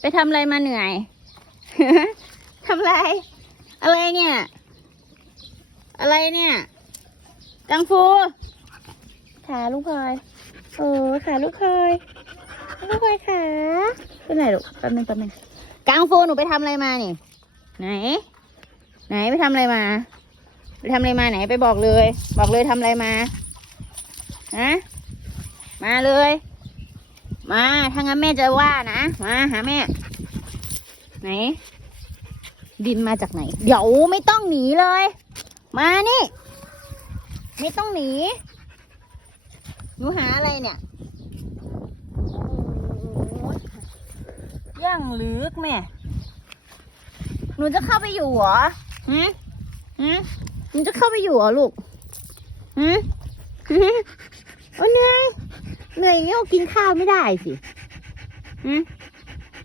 ไปทำอะไรมาเหนื่อยทำอะไร อะไรเนี่ย อะไรเนี่ย กังฟู ขาลูกพลอยโอ้ขาลูกพลอยลูกพลอยขาเป็นไรลูกแป๊บนึงแป๊บนึงกังฟูหนูไปทำอะไรมานี่ ไหน ไหนไปทำอะไรมา ไปทำอะไรมาไหนไปบอกเลย บอกเลยทำอะไรมาฮะมาเลย มาถ้างั้นแม่จะว่านะ มาหาแม่ ไหน ดินมาจากไหน เดี๋ยวไม่ต้องหนีเลย มานี่ ไม่ต้องหนี หนูหาอะไรเนี่ยย่างลึกแม่ หนูจะเข้าไปอยู่เหรอหืมหืมหนูจะเข้าไปอยู่เหรอลูกหืมหืมโอ้เหนื่อย เหนื่อยอย่างนี้ก็กินข้าวไม่ได้สิหืม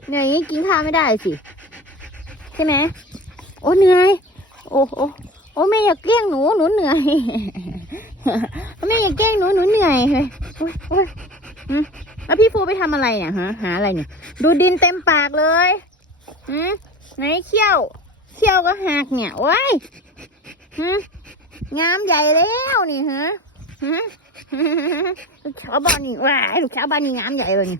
เหนื่อยอย่างนี้กินข้าวไม่ได้สิ ใช่ไหมโอ้เหนื่อย โอ้โอ้โอ้แม่อย่าเกลี้ยงหนูหนูเหนื่อยแม่อย่าเกลี้ยงหนูหนูเหนื่อยเฮ้ยโอ้ยโอ้ยแล้วพี่ฟูไปทำอะไรเนี่ยฮะหาอะไรเนี่ย ดูดินเต็มปากเลยหืมไหนเขี้ยว เขี้ยวก็หักเนี่ยว้ยหืมงามใหญ่แล้วนี่ฮะ ลูกชาวบ้านนี่ว้ายลูกสาวบ้านนี่งามใหญ่เลยนี่